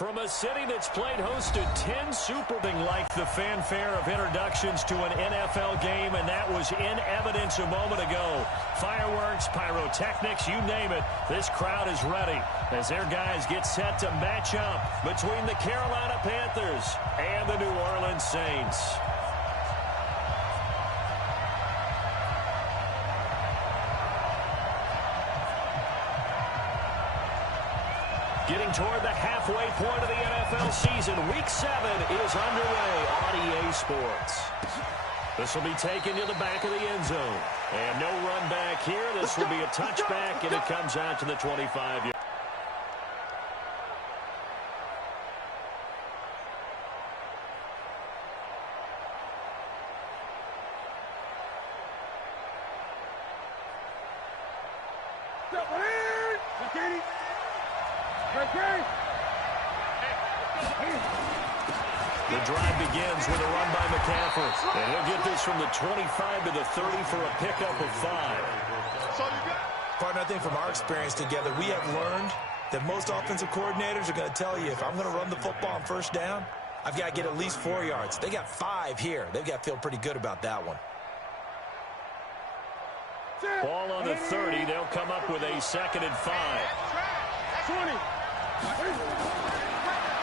From a city that's played host to 10 Super Bowl, like the fanfare of introductions to an NFL game, and that was in evidence a moment ago. Fireworks, pyrotechnics, you name it, this crowd is ready as their guys get set to match up between the Carolina Panthers and the New Orleans Saints. Getting toward the halfway point of the NFL season, Week 7 is underway on EA Sports. This will be taken to the back of the end zone. And no run back here. This will be a touchback, and it comes out to the 25-yard. The drive begins with a run by McCaffrey. And he'll get this from the 25 to the 30 for a pickup of 5. Partner, I think from our experience together, we have learned that most offensive coordinators are going to tell you, if I'm going to run the football on first down, I've got to get at least 4 yards. They got 5 here. They've got to feel pretty good about that one. Ball on the 30. They'll come up with a 2nd and 5. 20.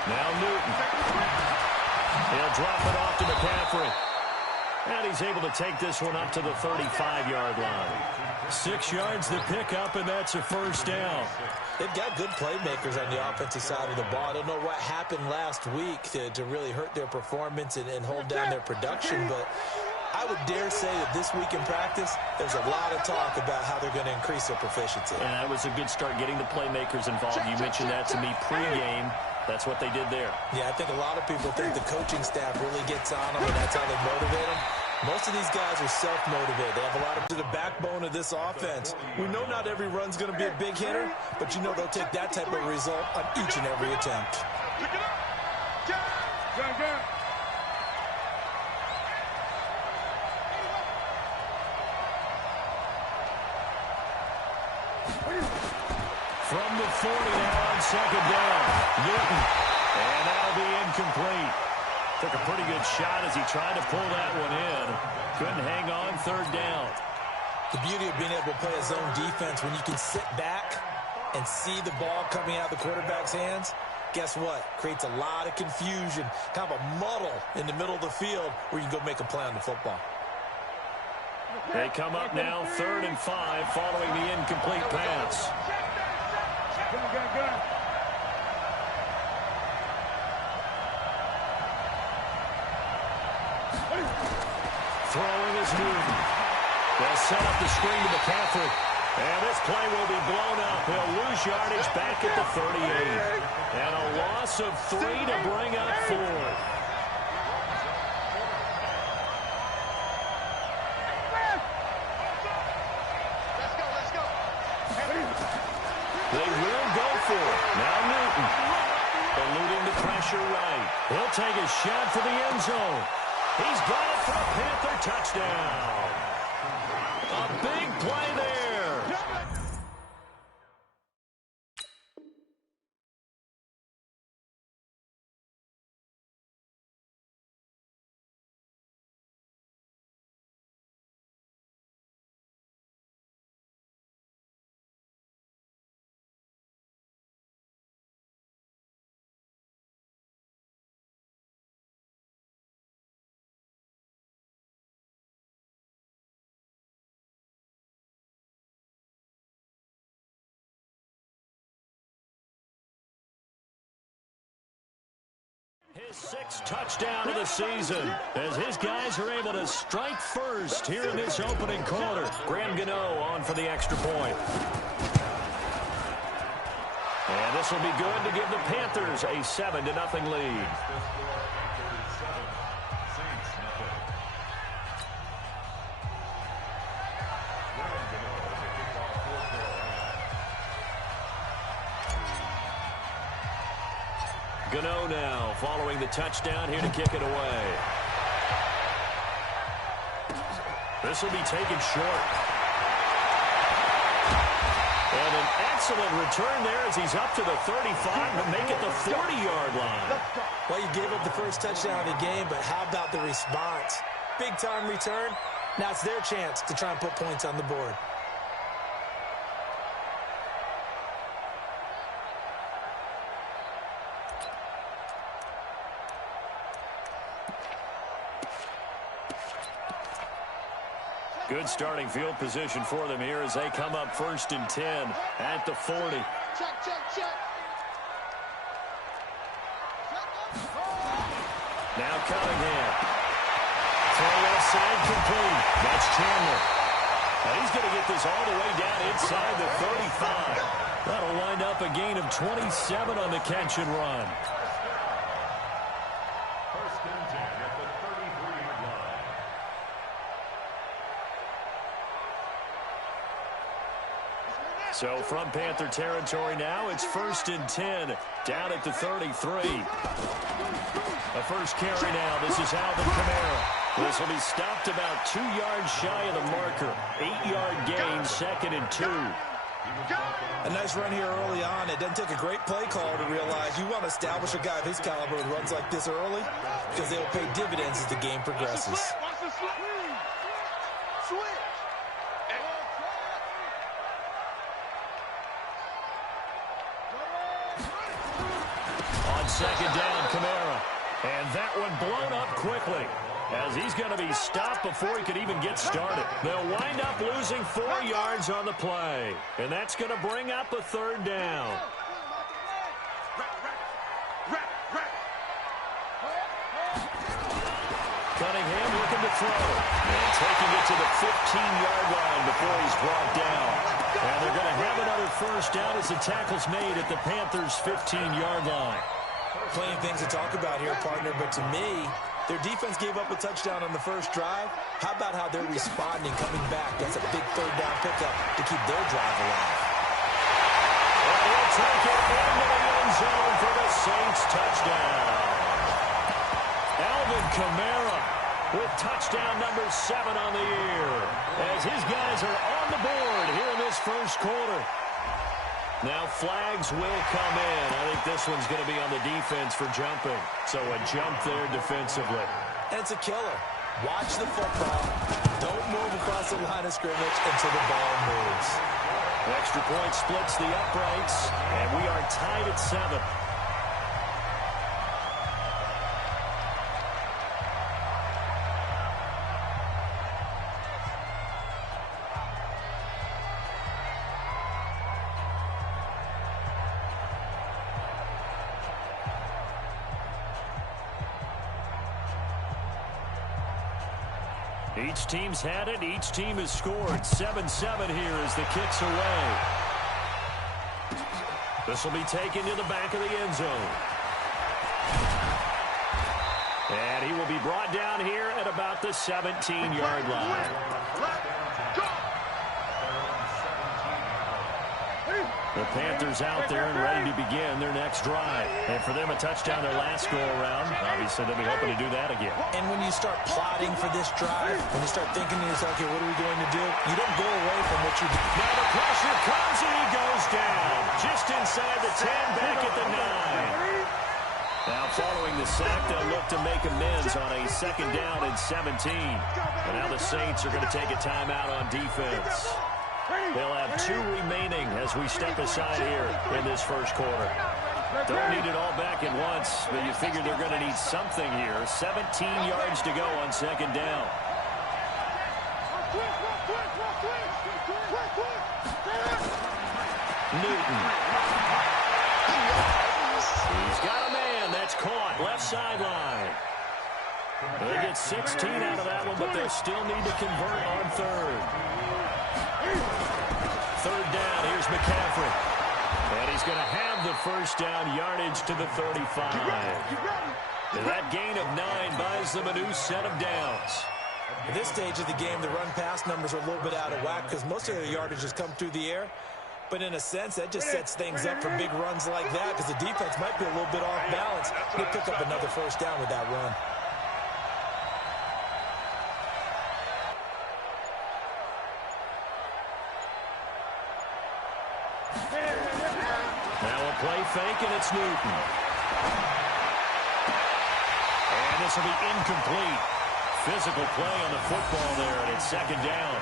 Now Newton. He'll drop it off to McCaffrey. And he's able to take this one up to the 35-yard line. 6 yards to pick up, and that's a first down. They've got good playmakers on the offensive side of the ball. I don't know what happened last week to really hurt their performance and hold down their production, but I would dare say that this week in practice, there's a lot of talk about how they're going to increase their proficiency. And that was a good start, getting the playmakers involved. You mentioned that to me pregame. That's what they did there. Yeah, I think a lot of people think the coaching staff really gets on them, and that's how they motivate them. Most of these guys are self-motivated. They have a lot of to the backbone of this offense. We know not every run's going to be a big hitter, but you know they'll take that type of result on each and every attempt. From the 40 now on 2nd down. Newton. And that'll be incomplete. Took a pretty good shot as he tried to pull that one in. Couldn't hang on 3rd down. The beauty of being able to play a zone defense, when you can sit back and see the ball coming out of the quarterback's hands, guess what? Creates a lot of confusion, kind of a muddle in the middle of the field where you can go make a play on the football. They come up now 3rd and 5 following the incomplete pass. Throwing is Newton. They'll set up the screen to McCaffrey. And this play will be blown up. He'll lose yardage back at the 38. And a loss of 3 to bring up 4th. They will go for it. Now Newton. Eluding the pressure right. He'll take a shot for the end zone. He's got it for a Panther touchdown. A big play there. His 6th touchdown of the season as his guys are able to strike first here in this opening quarter. Graham Gano on for the extra point. And this will be good to give the Panthers a 7-0 lead. Gano now following the touchdown here to kick it away. This will be taken short. And And an excellent return there as he's up to the 35 and make it the 40-yard line. Well, you gave up the first touchdown of the game, but how about the response? Big-time return. Now it's their chance to try and put points on the board. Good starting field position for them here as they come up 1st and 10 at the 40. Check. Now Cunningham. Throw left side complete. That's Chandler. And he's going to get this all the way down inside the 35. That'll wind up a gain of 27 on the catch and run. So from Panther territory now, it's 1st and 10 down at the 33. The first carry now. This is Alvin Kamara. This will be stopped about 2 yards shy of the marker. 8-yard gain, 2nd and 2. A nice run here early on. It doesn't take a great play call to realize you want to establish a guy of his caliber with runs like this early because they will pay dividends as the game progresses. Second down, Kamara. And that one blown up quickly as he's going to be stopped before he could even get started. They'll wind up losing 4 yards on the play. And that's going to bring up a 3rd down. Cunningham looking to throw. And taking it to the 15-yard line before he's brought down. And they're going to have another 1st down as the tackle's made at the Panthers' 15-yard line. Plenty of things to talk about here, partner, but to me, their defense gave up a touchdown on the first drive. How about how they're responding, coming back? That's a big 3rd down pickup to keep their drive alive. And he'll take it into the end zone for the Saints touchdown. Alvin Kamara with touchdown number 7 on the year as his guys are on the board here in this first quarter. Now flags will come in. I think this one's going to be on the defense for jumping. So a jump there defensively. And it's a killer. Watch the football. Don't move across the line of scrimmage until the ball moves. Extra point splits the uprights, and we are tied at 7. Each team's had it. Each team has scored. 7-7 here as the kick's away. This will be taken to the back of the end zone. And he will be brought down here at about the 17-yard line. The Panthers out there and ready to begin their next drive. And for them, a touchdown their last go-around. Obviously, they'll be hoping to do that again. And when you start plotting for this drive, when you start thinking to yourself, okay, what are we going to do? You don't go away from what you do. Now the pressure comes and he goes down. Just inside the 10, back at the 9. Now following the sack, they'll look to make amends on a 2nd down and 17. And now the Saints are going to take a timeout on defense. They'll have 2 remaining as we step aside here in this first quarter. Don't need it all back at once, but you figure they're going to need something here. 17 yards to go on 2nd down. Newton. He's got a man. That's caught. Left sideline. They get 16 out of that one, but they'll still need to convert on 3rd. 3rd down, here's McCaffrey. And he's going to have the 1st down, yardage to the 35. And that gain of 9 buys them a new set of downs. At this stage of the game, the run-pass numbers are a little bit out of whack because most of their yardage has come through the air. But in a sense, that just sets things up for big runs like that because the defense might be a little bit off balance. They pick up another 1st down with that run. play fake, and it's Newton. And this will be incomplete. Physical play on the football there, and it's second down.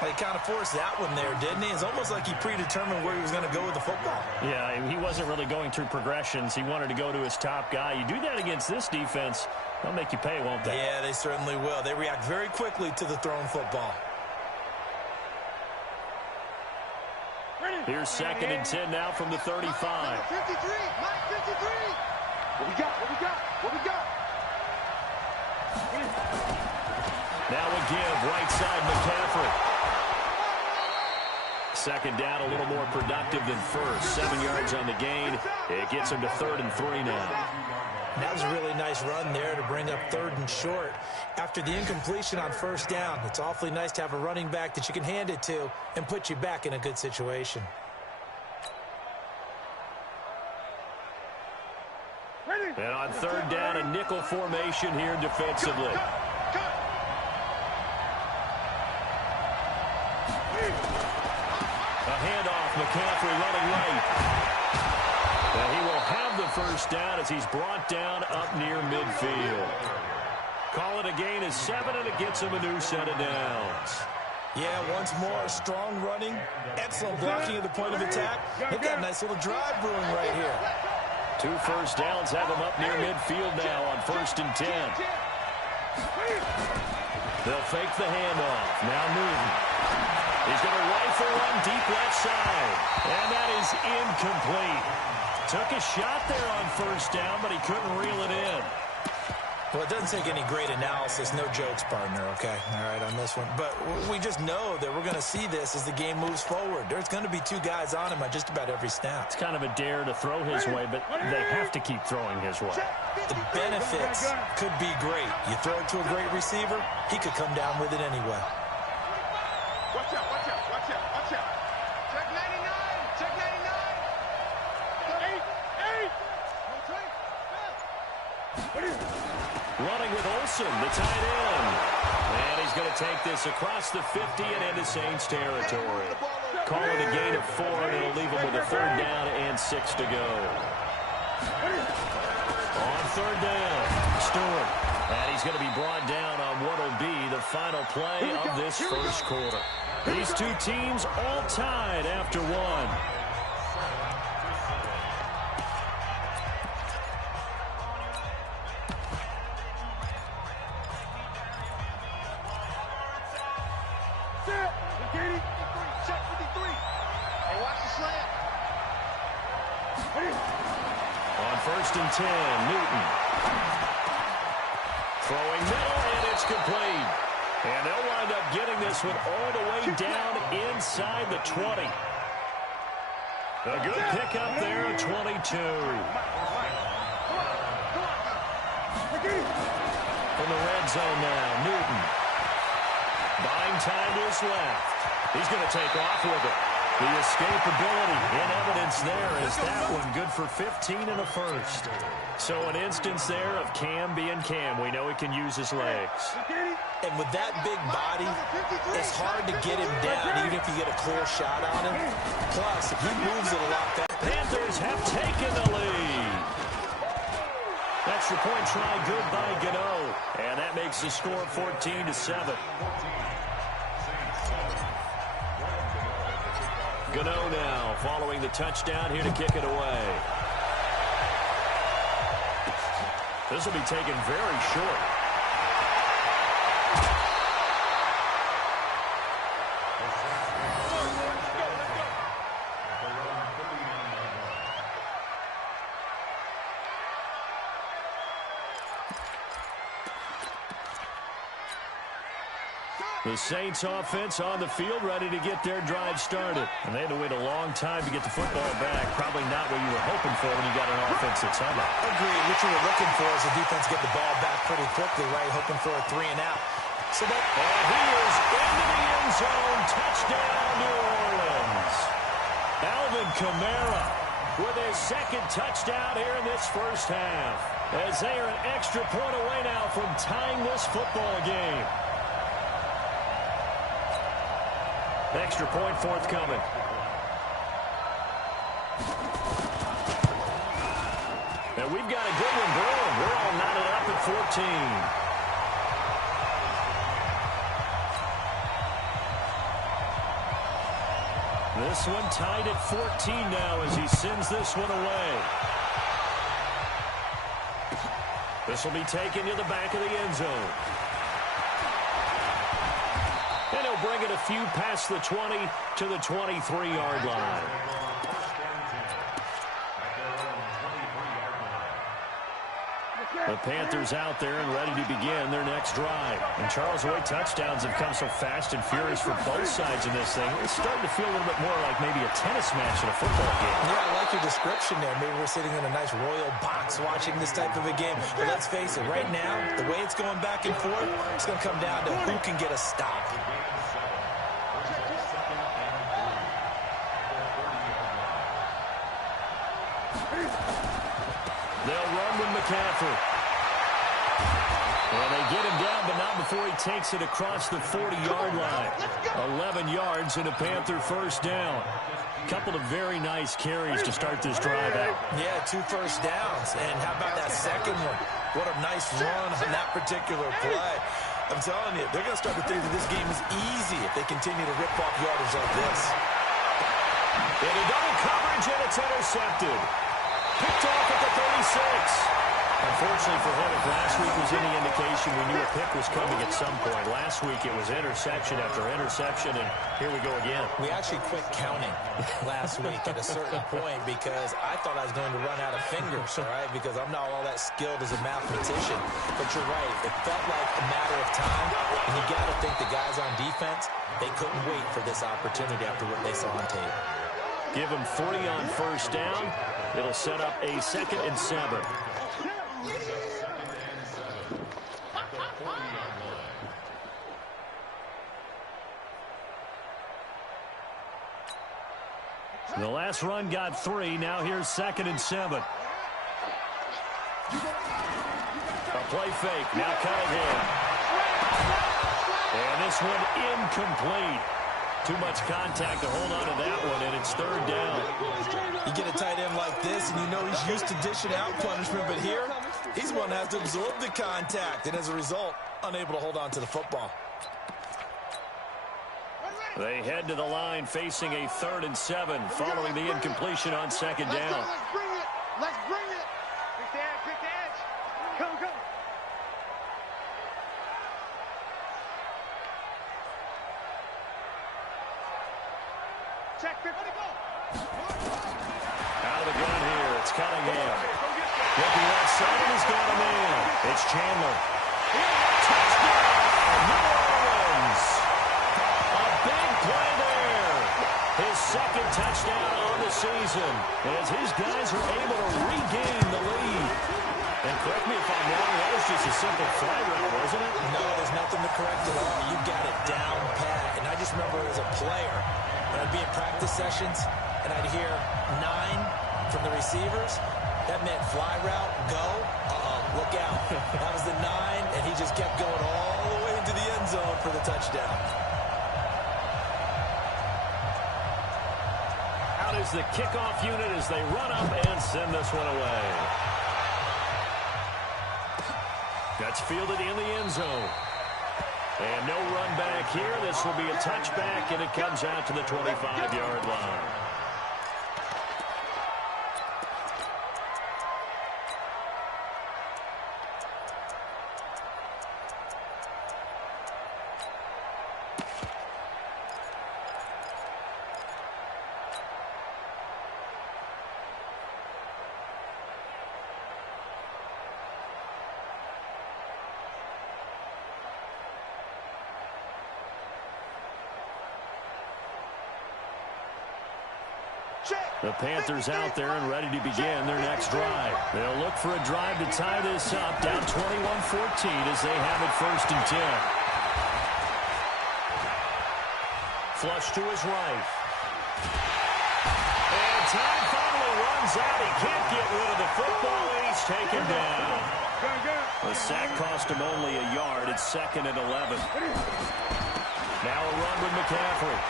He kind of forced that one there, didn't he? It's almost like he predetermined where he was going to go with the football. Yeah, he wasn't really going through progressions. He wanted to go to his top guy. You do that against this defense, they'll make you pay, won't they? Yeah, they certainly will. They react very quickly to the thrown football. Here's 2nd and 10 now from the 35. 53, Mike 53. What we got? What we got? What we got? Now a give, right side McCaffrey. 2nd down, a little more productive than first. 7 yards on the gain. It gets him to 3rd and 3 now. That was a really nice run there to bring up 3rd and short. After the incompletion on 1st down, it's awfully nice to have a running back that you can hand it to and put you back in a good situation. And on 3rd down, a nickel formation here defensively. A handoff, McCaffrey running right. And he will have the 1st down as he's brought down up near midfield. Call it a gain of 7, and it gets him a new set of downs. Yeah, once more, strong running, excellent blocking at the point of attack. They've got a nice little drive brewing right here. 2 1st downs have him up near midfield now on 1st and 10. They'll fake the handoff. Now Newton. He's going to rifle one deep left side. And that is incomplete. Took a shot there on 1st down, but he couldn't reel it in. Well, it doesn't take any great analysis. No jokes, partner, okay? All right, on this one. But we just know that we're going to see this as the game moves forward. There's going to be 2 guys on him at just about every snap. It's kind of a dare to throw his way, but they have to keep throwing his way. The benefits could be great. You throw it to a great receiver, he could come down with it anyway. Watch out, watch out, watch out, watch out. Check 99, check 99. 8, 8. Running with Olsen, the tight end. And he's going to take this across the 50 and into Saints territory. Call it a gain of 4, and it'll leave him with a 3rd down and 6 to go. On 3rd down, Stewart. And he's going to be brought down on what will be the final play of this 1st quarter. These 2 teams all tied after 1. Check 53. Hey, watch the slant. On 1st and 10, Newton. Throwing middle, and it's complete. And they'll wind up getting this one all the way down inside the 20. A good pickup there at 22. From the red zone now, Newton. Buying time to his left. He's going to take off with it. The escapability in evidence there is that one good for 15 and a 1st. So an instance there of Cam being Cam. We know he can use his legs. And with that big body, it's hard to get him down even if you get a clear shot on him. Plus, he moves it a lot better. Panthers have taken the lead. Extra point try good by Gano. And that makes the score 14-7. Gano now following the touchdown here to kick it away. This will be taken very short. The Saints offense on the field ready to get their drive started. And they had to wait a long time to get the football back. Probably not what you were hoping for when you got an offense that's on it. Agreed. What you were looking for is the defense get the ball back pretty quickly, right? Hoping for a 3 and out. So that and he is into the end zone. Touchdown, New Orleans. Alvin Kamara with his 2nd touchdown here in this 1st half. As they are an extra point away now from tying this football game. Extra point forthcoming. we've got a good one brewing. We're all knotted up at 14. This one tied at 14 now as he sends this one away. This will be taken to the back of the end zone. And he'll bring it a few past the 20 to the 23-yard line. The Panthers out there and ready to begin their next drive. And Charles, the way touchdowns have come so fast and furious for both sides in this thing, it's starting to feel a little bit more like maybe a tennis match in a football game. Yeah, I like your description there. Maybe we're sitting in a nice royal box watching this type of a game. But let's face it, right now, the way it's going back and forth, it's going to come down to who can get a stop. They'll run with McCaffrey. And they get him down, but not before he takes it across the 40-yard line. 11 yards and a Panther first down. Couple of very nice carries to start this drive out. Yeah, 2 first downs. And how about that second one? What a nice run on that particular play. I'm telling you, they're going to start to think that this game is easy if they continue to rip off yardage like this. Into double coverage, and it's intercepted. Picked off at the 36. Unfortunately for him, if last week was any indication, we knew a pick was coming at some point. Last week it was interception after interception, and here we go again. We actually quit counting last week at a certain point because I thought I was going to run out of fingers, all right, because I'm not all that skilled as a mathematician. But you're right, it felt like a matter of time, and you got to think the guys on defense, they couldn't wait for this opportunity after what they saw on tape. Give him 3 on first down. It'll set up a 2nd and 7. The last run got 3. Now here's 2nd and 7. A play fake. Now Cunningham. And this one incomplete. Too much contact to hold on to that one, and it's 3rd down. You get a tight end like this, and you know he's used to dishing out punishment, but here, he's one that has to absorb the contact, and as a result, unable to hold on to the football. They head to the line facing a 3rd and 7 following the incompletion on 2nd down. Let's bring it. Let's bring it. Pick the edge. Pick the edge. Come, come. Check. Out of the gun here. It's Cunningham. Looking outside, and he's got a man. It's Chandler. Touchdown! New Orleans. A big play there. His 2nd touchdown on the season as his guys are able to regain the lead. And correct me if I'm wrong, that was just a simple fly route, wasn't it? No, there's nothing to correct at all. You got it down pat. And I just remember as a player, when I'd be in practice sessions and I'd hear 9 from the receivers, that meant fly route, go, look out. That was the 9, and he just kept going all the way into the end zone for the touchdown. Out is the kickoff unit as they run up and send this one away. That's fielded in the end zone. And no run back here. This will be a touchback, and it comes out to the 25-yard line. The Panthers out there and ready to begin their next drive. They'll look for a drive to tie this up, down 21-14 as they have it 1st and 10. Flush to his right. And time finally runs out. He can't get rid of the football, and he's taken down. The sack cost him only a yard. It's 2nd and 11. Now a run with McCaffrey.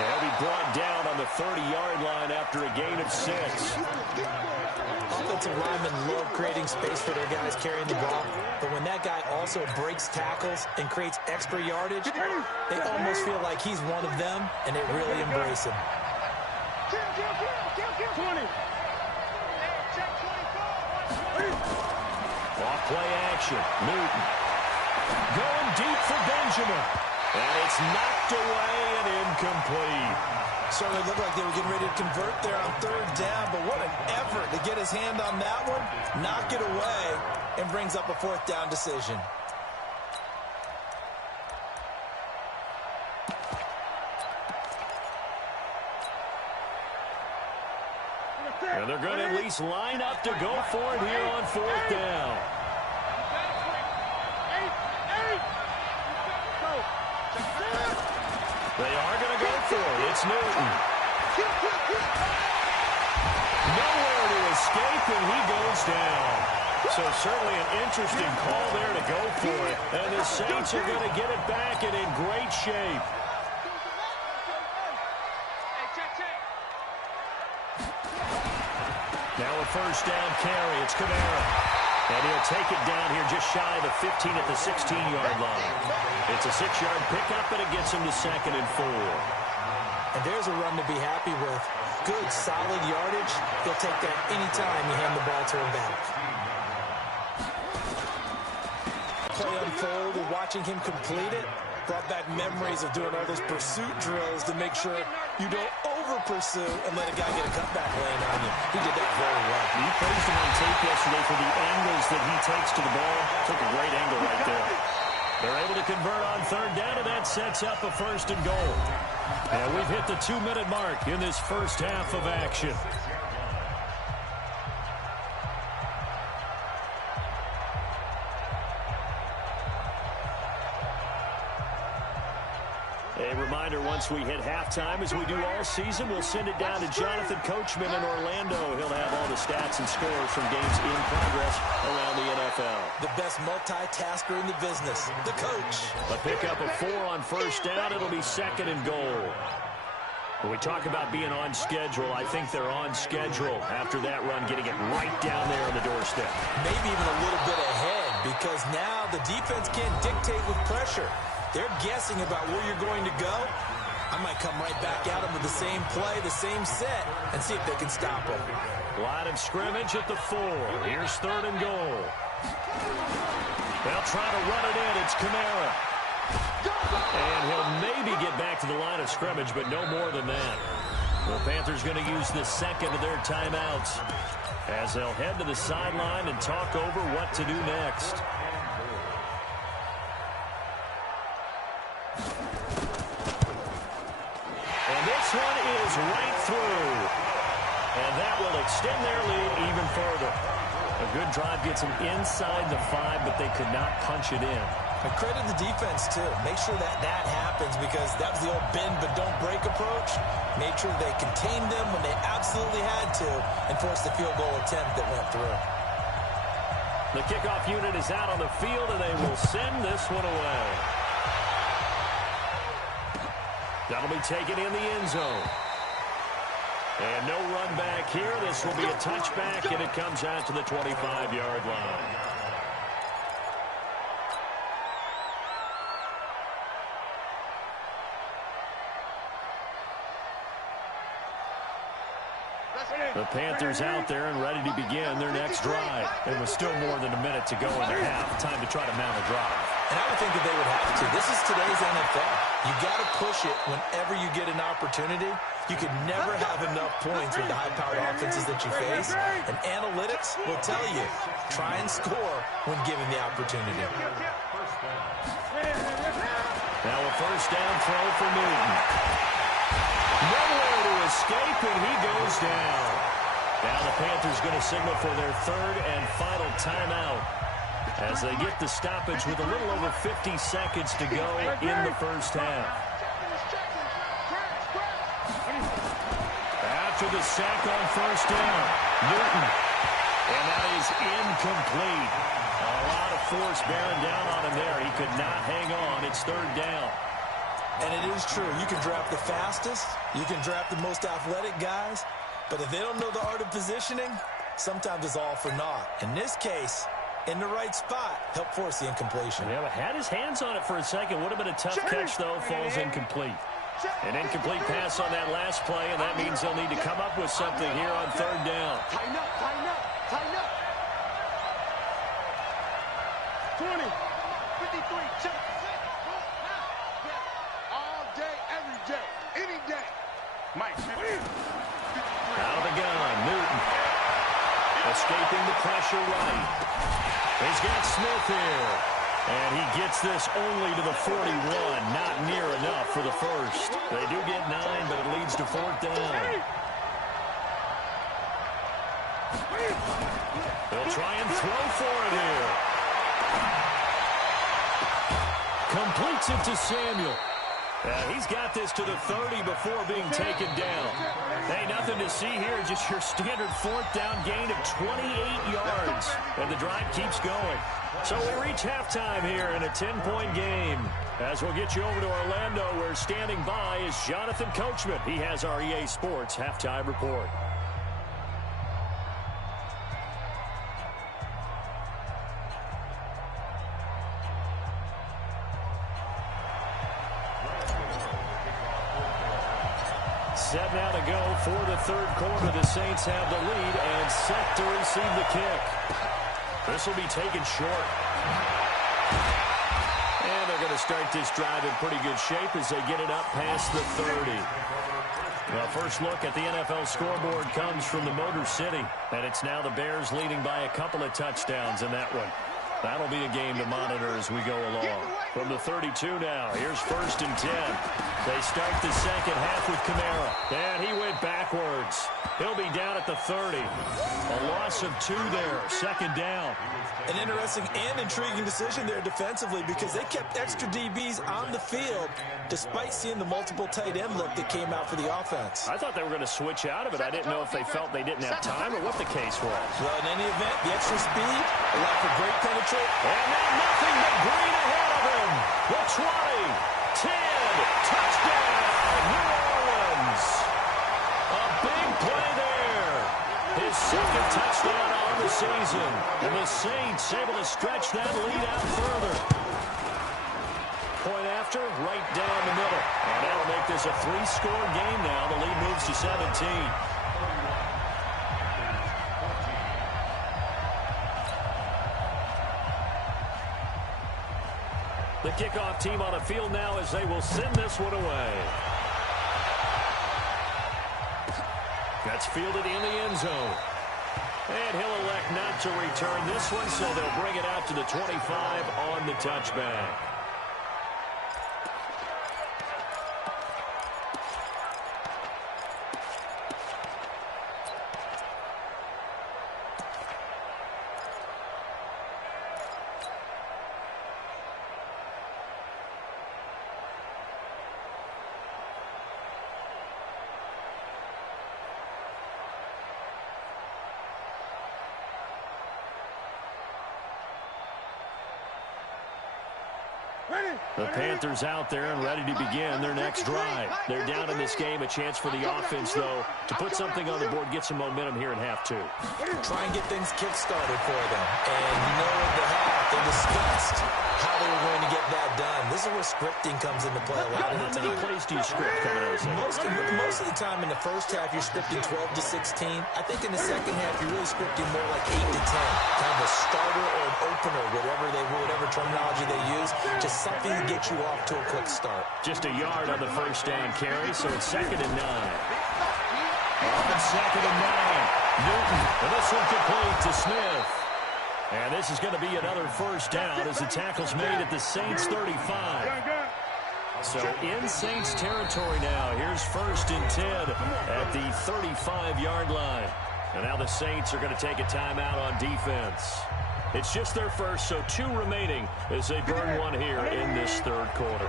He'll be brought down on the 30-yard line after a gain of 6. Offensive linemen love creating space for their guys carrying the ball, but when that guy also breaks tackles and creates extra yardage, they almost feel like he's one of them, and they really embrace him. 20. Off play action. Newton going deep for Benjamin. And it's knocked away and incomplete. Certainly looked like they were getting ready to convert there on 3rd down, but what an effort to get his hand on that one, knock it away, and brings up a 4th down decision. And they're going to at least line up to go for it here on 4th down. They are going to go for it. It's Newton. Nowhere to escape, and he goes down. So certainly an interesting call there to go for it. And the Saints are going to get it back and in great shape. Now a 1st down carry. It's Kamara. And he'll take it down here just shy of the 15 at the 16-yard line. It's a 6-yard pickup, and it gets him to 2nd and 4. And there's a run to be happy with. Good, solid yardage. He'll take that anytime you hand the ball to him back. Play unfold and watching him complete it brought back memories of doing all those pursuit drills to make sure you don't over-pursue and let a guy get a cutback lane on you. He did that very well. You praised him on tape yesterday for the angles that he takes to the ball. Took a great angle right there. They're able to convert on 3rd down, and that sets up a 1st and goal. And we've hit the 2-minute mark in this first half of action. A reminder, once we hit halftime, as we do all season, we'll send it down to Jonathan Coachman in Orlando. He'll have all the stats and scores from games in progress around the NFL. The best multitasker in the business, the coach. A pickup of 4 on 1st down. It'll be 2nd and goal. When we talk about being on schedule, I think they're on schedule after that run, getting it right down there on the doorstep. Maybe even a little bit ahead, because now the defense can't dictate with pressure. They're guessing about where you're going to go. I might come right back at them with the same play, the same set, and see if they can stop them. Line of scrimmage at the 4. Here's 3rd and goal. They'll try to run it in. It's Kamara. And he'll maybe get back to the line of scrimmage, but no more than that. The Panthers going to use the 2nd of their timeouts as they'll head to the sideline and talk over what to do next. And this one is right through. And that will extend their lead even further. A good drive gets them inside the 5, but they could not punch it in. And credit the defense, too. Make sure that happens, because that was the old bend but don't break approach. Made sure they contained them when they absolutely had to and forced the field goal attempt that went through. The kickoff unit is out on the field, and they will send this one away. That'll be taken in the end zone. And no run back here. This will be a touchback, and it comes out to the 25-yard line. The Panthers out there and ready to begin their next drive. It was still more than a minute to go in the half. Time to try to mount a drive. And I would think that they would have to. This is today's NFL. You got to push it whenever you get an opportunity. You could never have enough points with the high-powered offenses that you face. And analytics will tell you, try and score when given the opportunity. Now a 1st down throw for Newton. Nowhere to escape, and he goes down. Now the Panthers going to signal for their 3rd and final timeout as they get the stoppage with a little over 50 seconds to go in the first half. After the sack on 1st down, Newton. And that is incomplete. A lot of force bearing down on him there. He could not hang on. It's 3rd down. And it is true. You can draft the fastest. You can draft the most athletic guys. But if they don't know the art of positioning, sometimes it's all for naught. In this case, in the right spot, help force the incompletion. Yeah, but had his hands on it for a second. Would have been a tough catch, though. Falls incomplete. An incomplete pass on that last play, and that means they'll need to come up with something here on third down. Tighten up, tighten up, tighten up. 20, 53, check. All day, every day, any day. Mike, out of the gun, Newton. Escaping the pressure right. He's got Smith here. And he gets this only to the 41. Not near enough for the first. They do get 9, but it leads to fourth down. They'll try and throw for it here. Completes it to Samuel. He's got this to the 30 before being taken down. Hey, nothing to see here. Just your standard fourth down gain of 28 yards. And the drive keeps going. So we reach halftime here in a 10-point game. As we'll get you over to Orlando, where standing by is Jonathan Coachman. He has our EA Sports halftime report. Set now to go for the third quarter. The Saints have the lead and set to receive the kick. This will be taken short. And they're going to start this drive in pretty good shape as they get it up past the 30. Well, first look at the NFL scoreboard comes from the Motor City. And it's now the Bears leading by a couple of touchdowns in that one. That'll be a game to monitor as we go along. From the 32 now, here's 1st and 10. They start the second half with Kamara. And he went backwards. He'll be down at the 30. A loss of 2 there, second down. An interesting and intriguing decision there defensively because they kept extra DBs on the field despite seeing the multiple tight end look that came out for the offense. I thought they were going to switch out of it. I didn't know if they felt they didn't have time or what the case was. Well, in any event, the extra speed allowed for great penetration. And now nothing but green ahead of him. The 20, 10, touchdown, New Orleans. A big play there. His second touchdown on the season. And the Saints able to stretch that lead out further. Point after, right down the middle. And that'll make this a 3-score game now. The lead moves to 17. The kickoff team on the field now as they will send this one away. That's fielded in the end zone. And he'll elect not to return this one, so they'll bring it out to the 25 on the touchback. The Panthers out there and ready to begin their next drive. They're down in this game. A chance for the offense, though, to put something on the board, get some momentum here in half 2. Try and get things kick-started for them. And you know at the half, they discussed how they were going to get that done. This is where scripting comes into play a lot of the time. How many plays do you script coming out of this? Most of the time in the first half, you're scripting 12 to 16. I think in the second half, you're really scripting more like 8 to 10. Kind of a starter or an opener, whatever terminology they use. Just something to get you off to a quick start. Just a yard on the first down carry, so it's 2nd and 9. Off and 2nd and 9. Newton, and this one complete to Smith. And this is going to be another first down as the tackle's made at the Saints 35. So in Saints territory now. Here's 1st and 10 at the 35-yard line. And now the Saints are going to take a timeout on defense. It's just their first, so 2 remaining as they burn one here in this third quarter.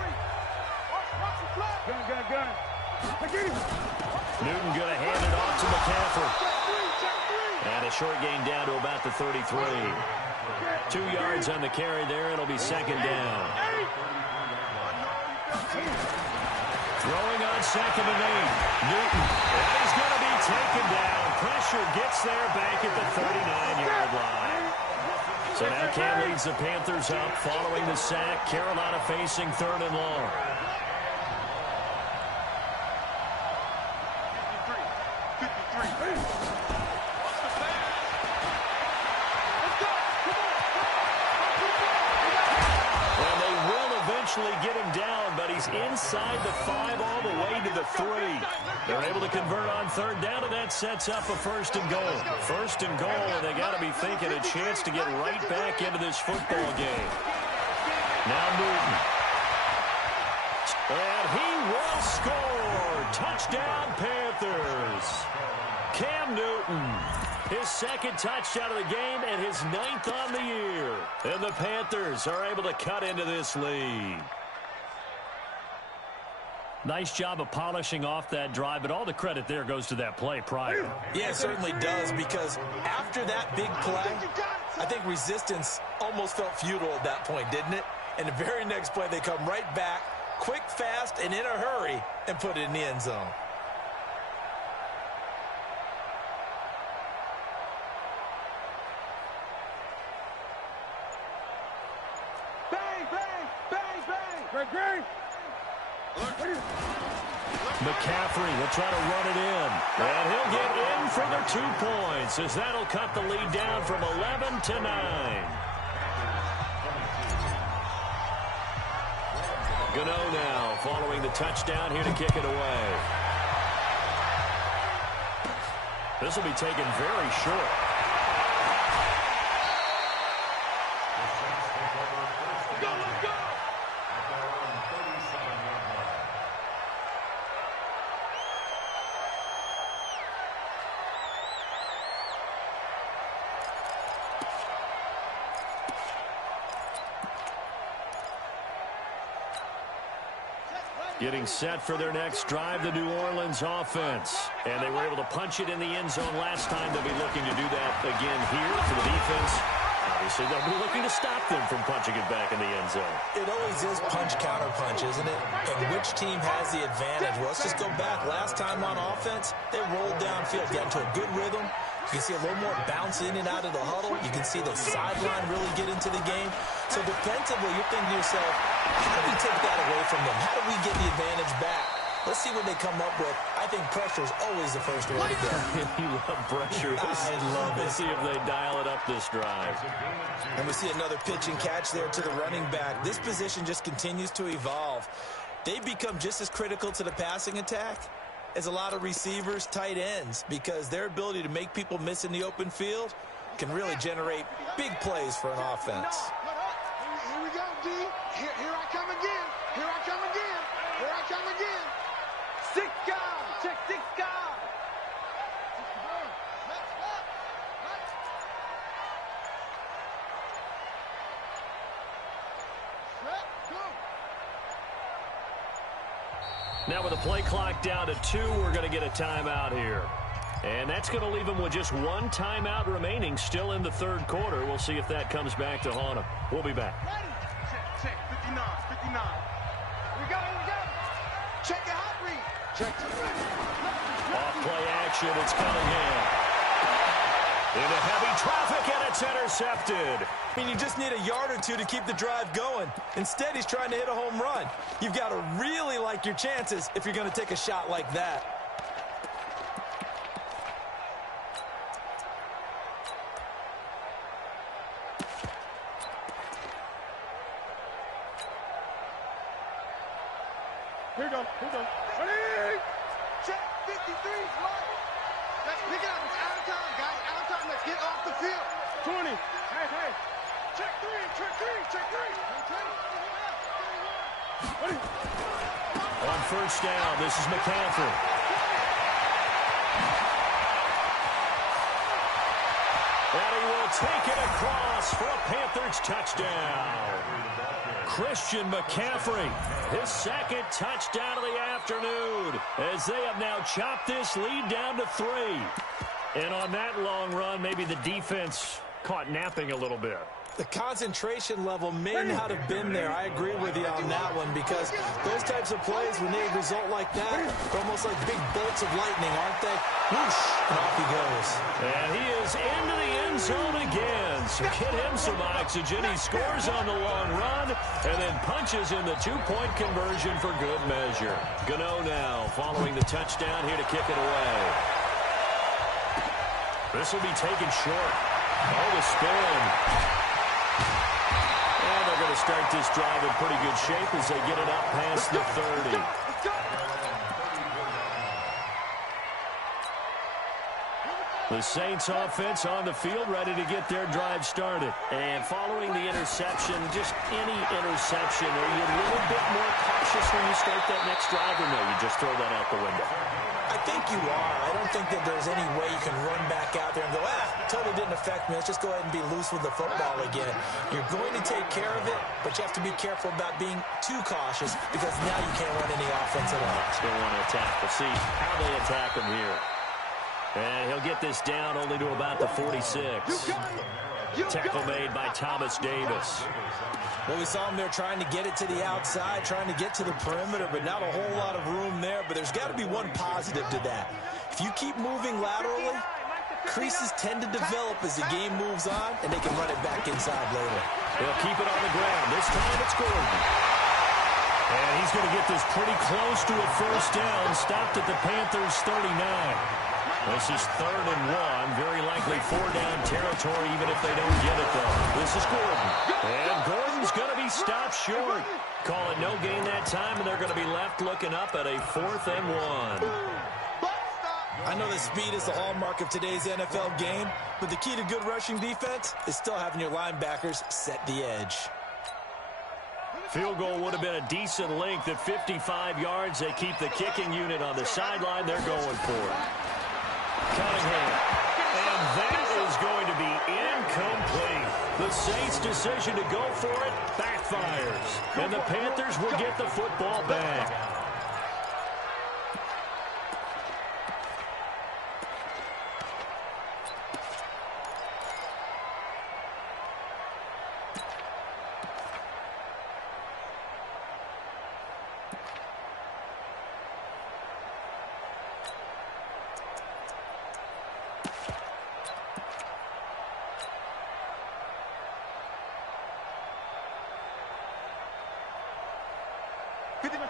Newton going to hand it off to McCaffrey. And a short gain down to about the 33. 2 yards on the carry there. It'll be 2nd down. Throwing on 2nd and 8. Newton. And he's going to be taken down. Pressure gets there back at the 39-yard line. So now Cam leads the Panthers up following the sack. Carolina facing 3rd and long. 53. Get him down, but he's inside the 5 all the way to the 3. They're able to convert on 3rd down, and that sets up a 1st and goal. 1st and goal, and they got to be thinking a chance to get right back into this football game. Now Newton. And he will score. Touchdown, Panthers. Cam Newton. His 2nd touchdown of the game and his 9th on the year. And the Panthers are able to cut into this lead. Nice job of polishing off that drive, but all the credit there goes to that play prior. Yeah, it certainly does, because after that big play, I think resistance almost felt futile at that point, didn't it? And the very next play, they come right back, quick, fast, and in a hurry, and put it in the end zone. McCaffrey will try to run it in. And he'll get in for the 2 points, as that'll cut the lead down from 11 to 9. Gano now following the touchdown here to kick it away. This will be taken very short. Getting set for their next drive, the New Orleans offense. And they were able to punch it in the end zone last time. They'll be looking to do that again here for the defense. Obviously, they'll be looking to stop them from punching it back in the end zone. It always is punch-counter-punch, isn't it? And which team has the advantage? Well, let's just go back. Last time on offense, they rolled downfield, got into a good rhythm. You can see a little more bounce in and out of the huddle. You can see the sideline really get into the game. So defensively, you're thinking to yourself, how do we take that away from them? How do we get the advantage back? Let's see what they come up with. I think pressure is always the first way to go. You love pressure. I love it. Let's see if they dial it up this drive. And we see another pitch and catch there to the running back. This position just continues to evolve. They become just as critical to the passing attack as a lot of receivers, tight ends, because their ability to make people miss in the open field can really generate big plays for an offense. Here we go, D. Here I come again. Here I come again. Here I come again. 6 guys. Check 6 guys. Now with the play clock down to 2, we're going to get a timeout here. And that's going to leave them with just 1 timeout remaining still in the 3rd quarter. We'll see if that comes back to haunt them. We'll be back. Check, 59. We got it. Check it, hot read. Check. Off play action, it's Cunningham. Into heavy traffic, and it's intercepted. I mean, you just need a yard or 2 to keep the drive going. Instead, he's trying to hit a home run. You've got to really like your chances if you're going to take a shot like that. Here we go. Ready? Check 53, Mark. Let's pick it up. It's out of time, guys. Out of time. Let's get off the field. 20. Hey. Check 3. Ready? On 1st down, this is McCaffrey. And he will take it across for a Panthers touchdown. Christian McCaffrey, his 2nd touchdown of the afternoon, as they have now chopped this lead down to 3. And on that long run, maybe the defense caught napping a little bit. The concentration level may not have been there. I agree with you on that one because those types of plays, when they result like that, they're almost like big bolts of lightning, aren't they? Whoosh, and off he goes. And he is into the end zone again. So get him some oxygen. He scores on the long run and then punches in the two-point conversion for good measure. Gano now following the touchdown here to kick it away. This will be taken short. Oh, the spin. And they're going to start this drive in pretty good shape as they get it up past the 30. The Saints offense on the field, ready to get their drive started. And following the interception, just any interception, are you a little bit more cautious when you start that next drive, or no, you just throw that out the window? I think you are. I don't think that there's any way you can run back out there and go, totally didn't affect me. Let's just go ahead and be loose with the football again. You're going to take care of it, but you have to be careful about being too cautious because now you can't run any offense at all. Still want to attack. We'll see how they attack him here. And he'll get this down only to about the 46. Tackle made by Thomas Davis. Well, we saw him there trying to get it to the outside, trying to get to the perimeter, but not a whole lot of room there. But there's got to be one positive to that. If you keep moving laterally, creases tend to develop as the game moves on, and they can run it back inside later. They'll keep it on the ground. This time it's Gordon. And he's going to get this pretty close to a first down. Stopped at the Panthers' 39. This is 3rd and 1. Very likely 4-down territory, even if they don't get it, though. This is Gordon. And Gordon's going to be stopped short. Call it no gain that time, and they're going to be left looking up at a 4th and 1. I know that speed is the hallmark of today's NFL game, but the key to good rushing defense is still having your linebackers set the edge. Field goal would have been a decent length at 55 yards. They keep the kicking unit on the sideline. They're going for it. Cunningham. And that is going to be incomplete. The Saints' decision to go for it backfires. And the Panthers will get the football back.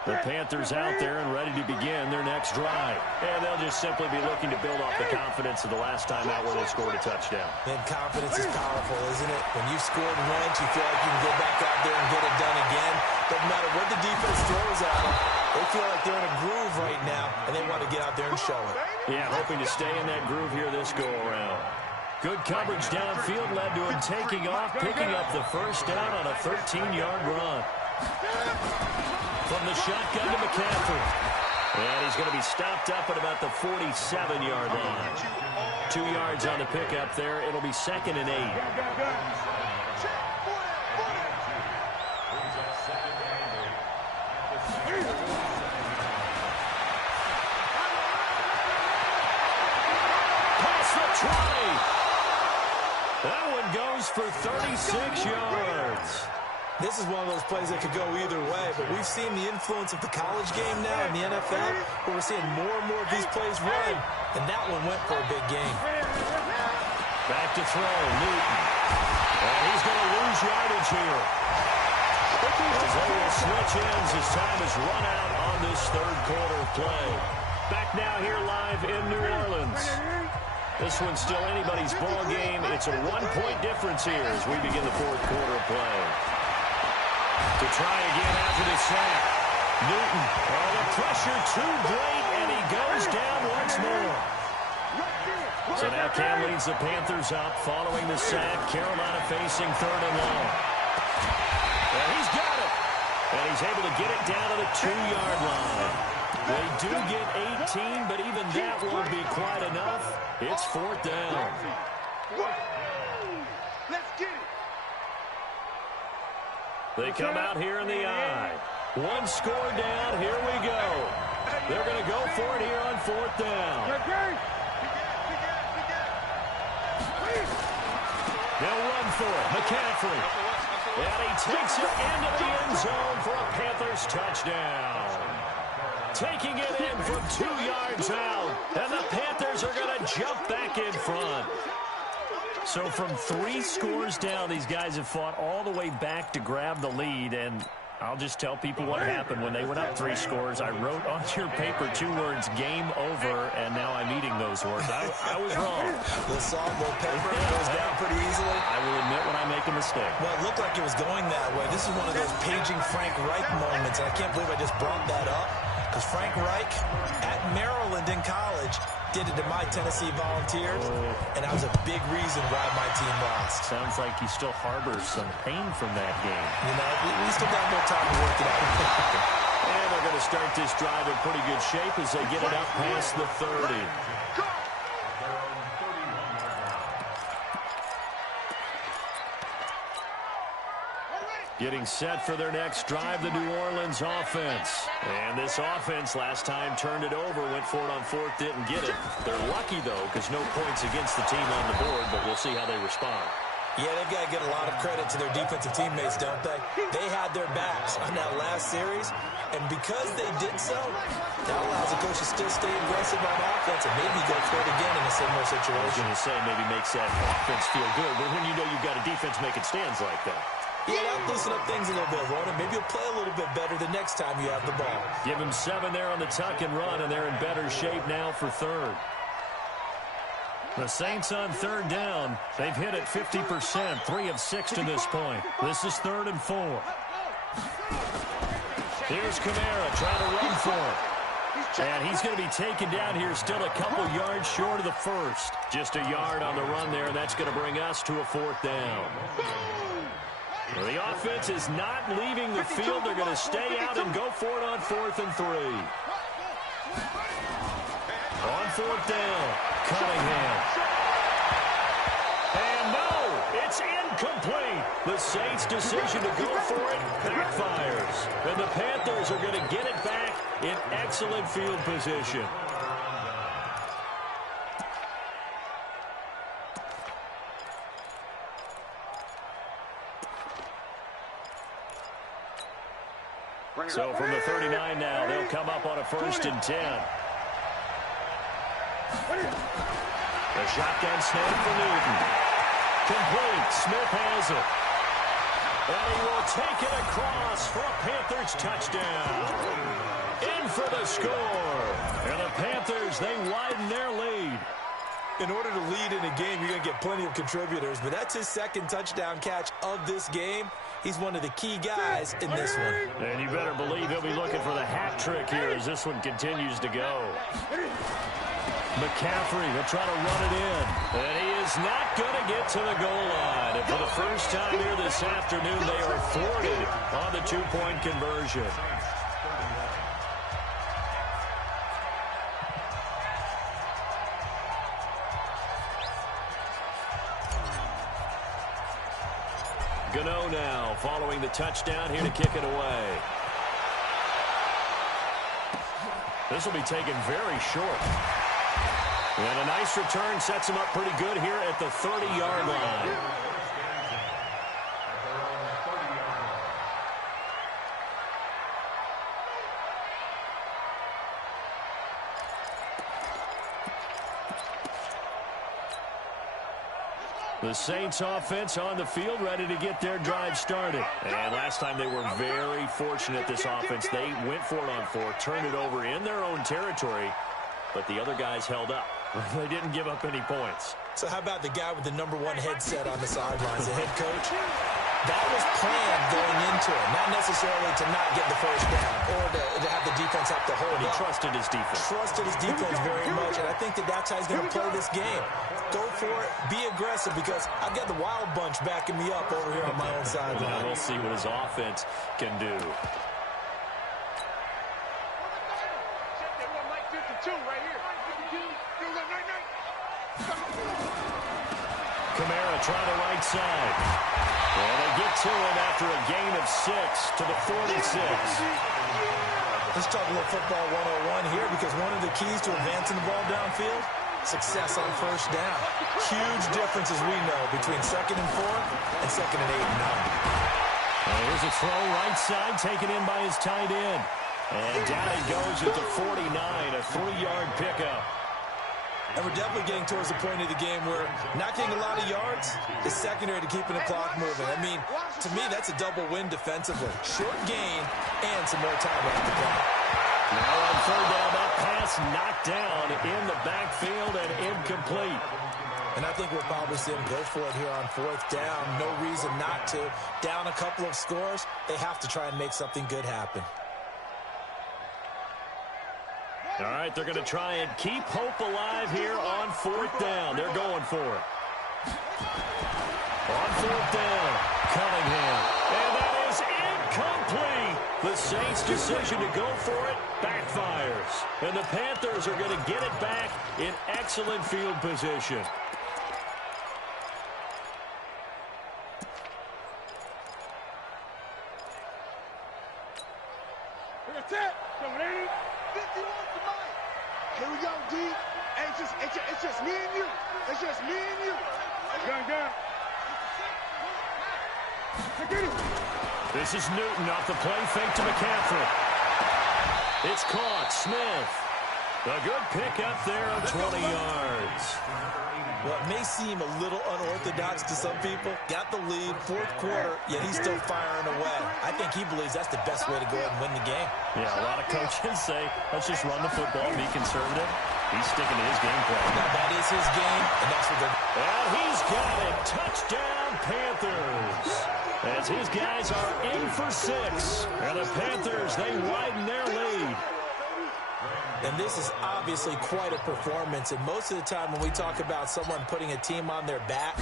The Panthers out there and ready to begin their next drive. And they'll just simply be looking to build off the confidence of the last time out where they scored a touchdown. And confidence is powerful, isn't it? When you scored once, you feel like you can go back out there and get it done again. Doesn't matter what the defense throws at them. They feel like they're in a groove right now, and they want to get out there and show it. Yeah, hoping to stay in that groove here this go-around. Good coverage downfield led to him taking off, picking up the first down on a 13-yard run. From the shotgun to McCaffrey. And he's going to be stopped up at about the 47-yard line. 2 yards on the pickup there. It'll be 2nd and 8. Pass the 20. That one goes for 36 yards. This is one of those plays that could go either way, but we've seen the influence of the college game now in the NFL, where we're seeing more and more of these plays run, and that one went for a big gain. Back to throw, Newton. And he's going to lose yardage here. As they will switch ends as time is run out on this 3rd quarter play. Back now here live in New Orleans. This one's still anybody's ball game. It's a 1-point difference here as we begin the 4th quarter play. To try again after the sack. Newton. Oh, the pressure too great, and he goes down once more. So now Cam leads the Panthers up following the sack. Carolina facing 3rd and long. And he's got it. And he's able to get it down to the 2-yard line. They do get 18, but even that won't be quite enough. It's 4th down. Let's get it. They come out here in the eye. 1 score down. Here we go. They're going to go for it here on 4th down. They'll run for it. McCaffrey. And he takes it into the end zone for a Panthers touchdown. Taking it in from 2 yards out. And the Panthers are going to jump back in front. So from 3 scores down, these guys have fought all the way back to grab the lead. And I'll just tell people what happened when they went up 3 scores. I wrote on your paper 2 words, game over, and now I'm eating those words. I was wrong. The salt, little pepper goes down pretty easily. I will admit when I make a mistake. Well, it looked like it was going that way. This is one of those paging Frank Reich moments, and I can't believe I just brought that up. Because Frank Reich at Maryland in college did it to my Tennessee Volunteers, and that was a big reason why my team lost. Sounds like he still harbors some pain from that game. You know, we still got more time to work it out. And they're going to start this drive in pretty good shape as they get it up past the 30. Getting set for their next drive, the New Orleans offense. And this offense last time turned it over, went for it on 4th, didn't get it. They're lucky, though, because no points against the team on the board, but we'll see how they respond. Yeah, they've got to get a lot of credit to their defensive teammates, don't they? They had their backs on that last series, and because they did so, that allows the coach to still stay aggressive on offense and maybe go for it again in a similar situation. I was going to say maybe makes that offense feel good, but when you know you've got a defense making stands like that. Yeah, that'll loosen up things a little bit, Ronan. Maybe you'll play a little bit better the next time you have the ball. Give him 7 there on the tuck and run, and they're in better shape now for 3rd. The Saints on 3rd down. They've hit it 50%, 3 of 6 to this point. This is 3rd and 4. Here's Kamara trying to run for it. And he's going to be taken down here, still a couple yards short of the first. Just a yard on the run there, and that's going to bring us to a 4th down. Well, the offense is not leaving the field. They're going to stay out and go for it on 4th and 3. On 4th down, Cunningham. And no, it's incomplete. The Saints' decision to go for it backfires. And the Panthers are going to get it back in excellent field position. So from the 39 now, they'll come up on a 1st and 10. The shotgun snap for Newton. Complete. Smith has it. And he will take it across for a Panthers touchdown. In for the score. And the Panthers, they widen their lead. In order to lead in a game, you're going to get plenty of contributors, but that's his 2nd touchdown catch of this game. He's one of the key guys in this one. And you better believe he'll be looking for the hat trick here as this one continues to go. McCaffrey will try to run it in. And he is not going to get to the goal line. And for the first time here this afternoon, they are thwarted on the 2-point conversion. Gano now following the touchdown here to kick it away. This will be taken very short. And a nice return sets him up pretty good here at the 30-yard line. The Saints offense on the field ready to get their drive started. And last time they were very fortunate, this offense. They went for it on 4, turned it over in their own territory, but the other guys held up. They didn't give up any points. So how about the guy with the #1 headset on the sidelines, the head coach? That was planned going into it, not necessarily to not get the first down or to have the defense have to hold He up. trusted his defense. Trusted his defense very much, and I think that's how he's going to play this game. Go for it, be aggressive, because I've got the wild bunch backing me up over here on my own sideline. Now we'll see what his offense can do. Kamara trying to right side. And they get to him after a gain of 6 to the 46. Let's talk a little football 101 here, because one of the keys to advancing the ball downfield success on first down. Huge difference, as we know, between 2nd and 4 and 2nd and 8 and 9. And here's a throw right side, taken in by his tight end. And down it goes at the 49, a 3-yard pickup. And we're definitely getting towards the point of the game where not getting a lot of yards is secondary to keeping the clock moving. I mean, to me, that's a double win defensively. Short gain and some more time off the clock. Now on 3rd down, that pass knocked down in the backfield and incomplete. And I think we'll probably see him go for it here on 4th down. No reason not to. Down a couple of scores, they have to try and make something good happen. All right, they're going to try and keep hope alive here on 4th down. They're going for it. On 4th down, Cunningham. And that is incomplete. The Saints' decision to go for it backfires. And the Panthers are going to get it back in excellent field position. Here we go, D. Hey, it's just me and you. It's just me and you. Gun. This is Newton off the play fake to McCaffrey. It's caught. Smith. A good pickup there of 20 yards. Well, it may seem a little unorthodox to some people. Got the lead, 4th quarter, yet he's still firing away. I think he believes that's the best way to go ahead and win the game. Yeah, a lot of coaches say, let's just run the football, be conservative. He's sticking to his game plan. Now, that is his game, and that's what they're... And he's got it. Touchdown, Panthers. As his guys are in for 6. And the Panthers, they widen their lead. And this is obviously quite a performance. And most of the time when we talk about someone putting a team on their back,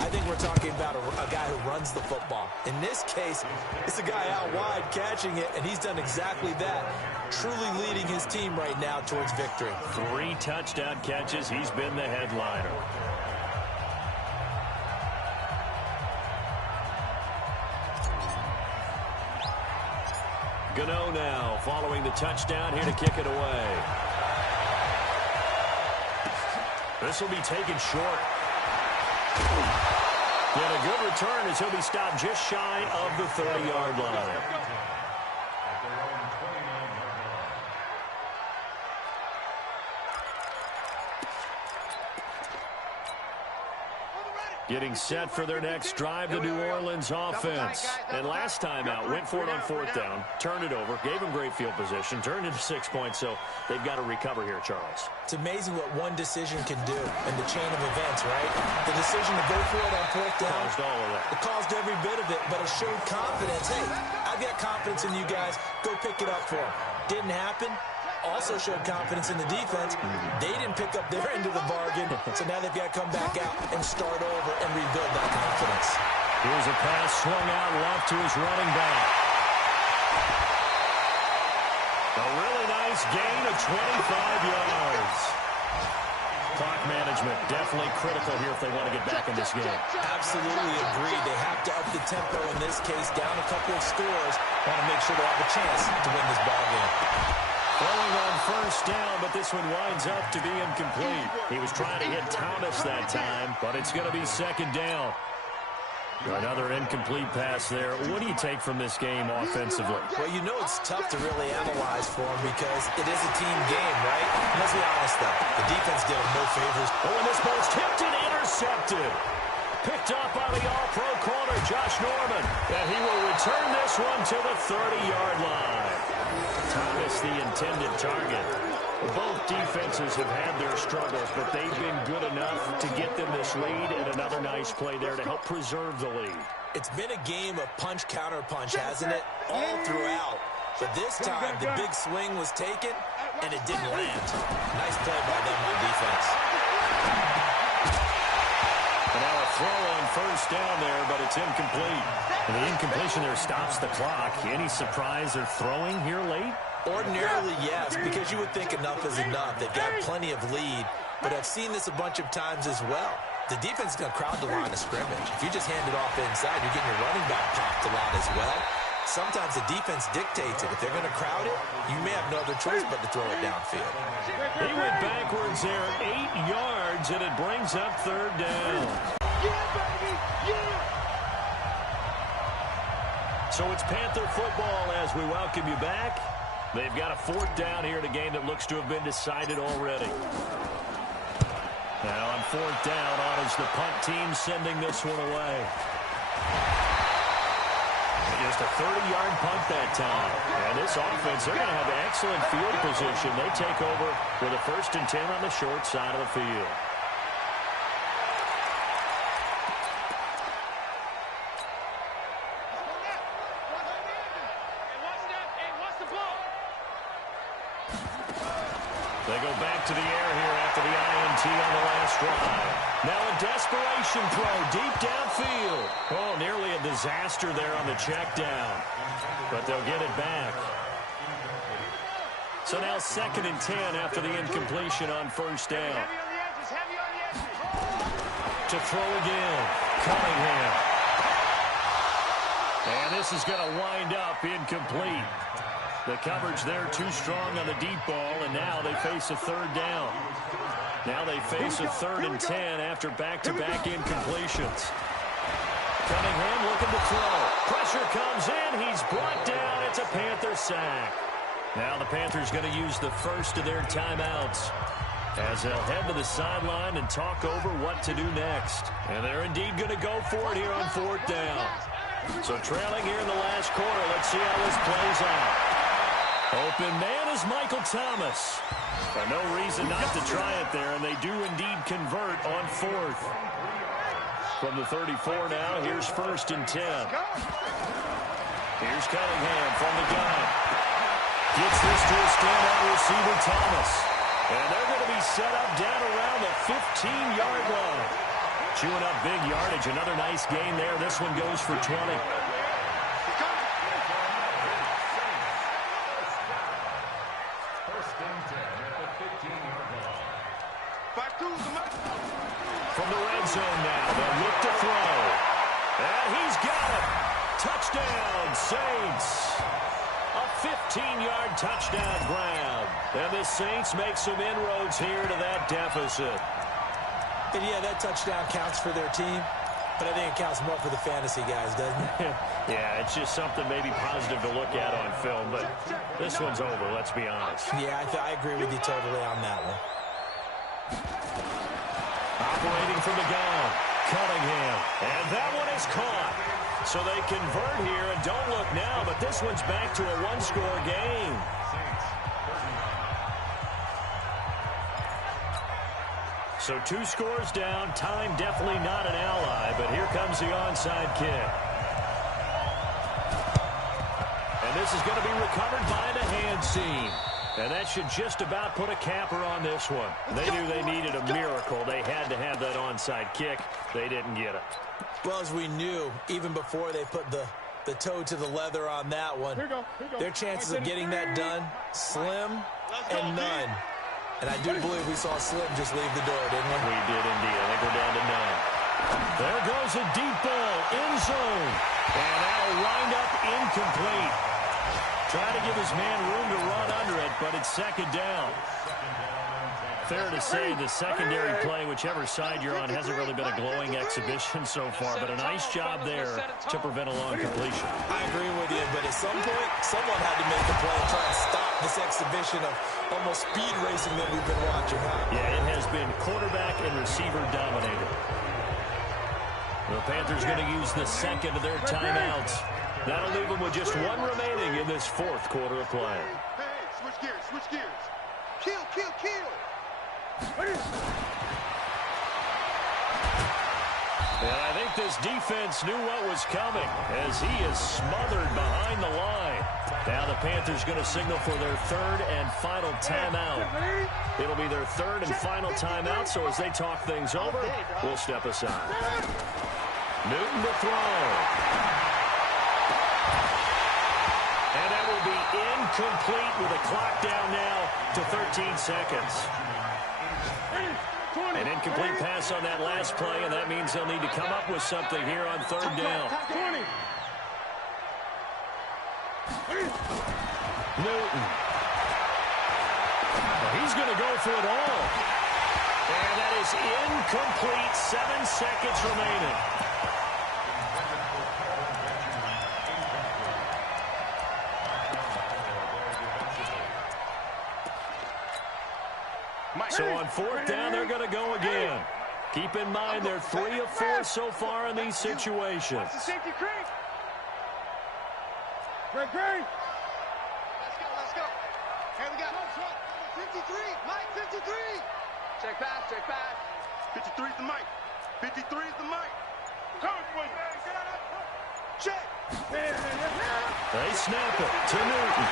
I think we're talking about a guy who runs the football. In this case, it's a guy out wide catching it, and he's done exactly that. Truly leading his team right now towards victory. 3 touchdown catches. He's been the headliner. Gano now following the touchdown here to kick it away. This will be taken short. And a good return as he'll be stopped just shy of the 30-yard line. Getting set for their next drive, the New Orleans offense. And last time out, went for it on 4th down, turned it over, gave them great field position, turned it to 6 points, so they've got to recover here, Charles. It's amazing what one decision can do in the chain of events, right? The decision to go for it on 4th down. Caused all of that. It caused every bit of it, but it showed confidence. Hey, I've got confidence in you guys. Go pick it up for them. Didn't happen. Also showed confidence in the defense. They didn't pick up their end of the bargain, so now they've got to come back out and start over and rebuild that confidence. Here's a pass swung out left to his running back. A really nice gain of 25 yards. Clock management definitely critical here if they want to get back in this game. Absolutely agreed. They have to up the tempo in this case, down a couple of scores. Want to make sure they have a chance to win this ball game. Throwing on 1st down, but this one winds up to be incomplete. He was trying to hit Thomas that time, but it's going to be 2nd down. Another incomplete pass there. What do you take from this game offensively? Well, you know it's tough to really analyze for him because it is a team game, right? Let's be honest, though. The defense did him no favors. Oh, and this ball's tipped and intercepted. Picked up by the all-pro corner, Josh Norman. And he will return this one to the 30-yard line. Thomas, the intended target. Both defenses have had their struggles, but they've been good enough to get them this lead, and another nice play there to help preserve the lead. It's been a game of punch-counter-punch, hasn't it? All throughout. But this time, the big swing was taken, and it didn't land. Nice play by them on defense. And now a throw on 1st down there, but it's incomplete. And the incompletion there stops the clock. Any surprise they're throwing here late? Ordinarily, yes, because you would think enough is enough. They've got plenty of lead, but I've seen this a bunch of times as well. The defense is going to crowd the line of scrimmage. If you just hand it off inside, you're getting your running back popped a lot as well. sometimes the defense dictates it. If they're going to crowd it, you may have no other choice but to throw it downfield. He went backwards there 8 yards, and it brings up third down. Yeah, baby, yeah. So it's Panther football as we welcome you back. They've got a fourth down here in a game that looks to have been decided already. Now on fourth down, on is the punt team sending this one away. Just a 30-yard punt that time. And this offense, they're going to have excellent field position. They take over with a 1st and 10 on the short side of the field. They go back to the air here after the INT on the last drive. Now a desperation throw deep downfield. Oh, nearly a disaster there on the check down. But they'll get it back. So now 2nd and 10 after the incompletion on 1st down. To throw again. Cunningham. And this is going to wind up incomplete. The coverage there too strong on the deep ball, and now they face a 3rd down. Now they face a 3rd and 10 after back-to-back incompletions. Cunningham looking to throw. Pressure comes in. He's brought down. It's a Panther sack. Now the Panthers going to use the first of their timeouts as they'll head to the sideline and talk over what to do next. And they're indeed going to go for it here on 4th down. So trailing here in the last quarter. Let's see how this plays out. Open man is Michael Thomas. But no reason not to try it there, and they do indeed convert on 4th. From the 34 now, here's 1st and 10. Here's Cunningham from the gun. Gets this to a standout receiver, Thomas. And they're going to be set up down around the 15-yard line. Chewing up big yardage. Another nice gain there. This one goes for 20. From the red zone now, they'll look to throw. And he's got it. Touchdown, Saints. A 15-yard touchdown grab. And the Saints make some inroads here to that deficit. And yeah, that touchdown counts for their team, but I think it counts more for the fantasy guys, doesn't it? Yeah, it's just something maybe positive to look at on film, but this one's over, let's be honest. Yeah, I agree with you totally on that one. Operating from the gun, Cunningham. And that one is caught. So they convert here, and don't look now, but this one's back to a one-score game. So 2 scores down. Time definitely not an ally, but here comes the onside kick. And this is going to be recovered by the hand seam. And that should just about put a capper on this one. They knew they needed a miracle. They had to have that onside kick. They didn't get it. Well, as we knew, even before they put the toe to the leather on that one, their chances of getting that done, slim and none. And I do believe we saw Slim just leave the door, didn't we? We did indeed. I think we're down to 9. There goes a deep ball, end zone. And that'll wind up incomplete. Trying to give his man room to run under it, but it's 2nd down. Fair to say the secondary play, whichever side you're on, hasn't really been a glowing exhibition so far, but a nice job there to prevent a long completion. I agree with you, but at some point, someone had to make the play and try and stop this exhibition of almost speed racing that we've been watching, huh? Yeah, it has been quarterback and receiver dominated. The Panthers going to use the 2nd of their timeouts. That'll leave them with just 1 remaining in this 4th quarter of play. Hey, switch gears, switch gears. Kill, kill, kill. And I think this defense knew what was coming as he is smothered behind the line. Now the Panthers going to signal for their 3rd and final timeout. It'll be their 3rd and final timeout, so as they talk things over, we'll step aside. Newton to throw. And that will be incomplete with a clock down now to 13 seconds. An incomplete pass on that last play, and that means they'll need to come up with something here on 3rd down. Newton. He's going to go for it all. And that is incomplete. 7 seconds remaining. So on 4th down, they're going to go again. Keep in mind, they're 3 of 4 so far in these situations. Watch the safety creep. Great. Let's go. Here we go. 53, Mike, 53. Check pass. 53 is the Mike. 53 is the Mike. Coming for you. Check. They snap it to Newton.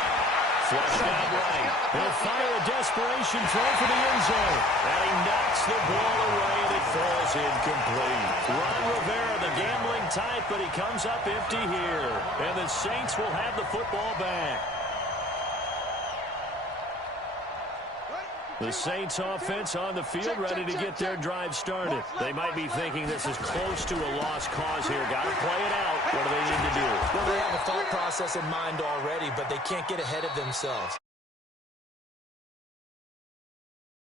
Flushed out right. He'll fire a desperation throw for the end zone. And he knocks the ball away, and it falls incomplete. Ron Rivera, the gambling type, but he comes up empty here. And the Saints will have the football back. The Saints offense on the field, ready to get their drive started. They might be thinking this is close to a lost cause here. Got to play it out. What do they need to do? Well, they have a thought process in mind already, but they can't get ahead of themselves.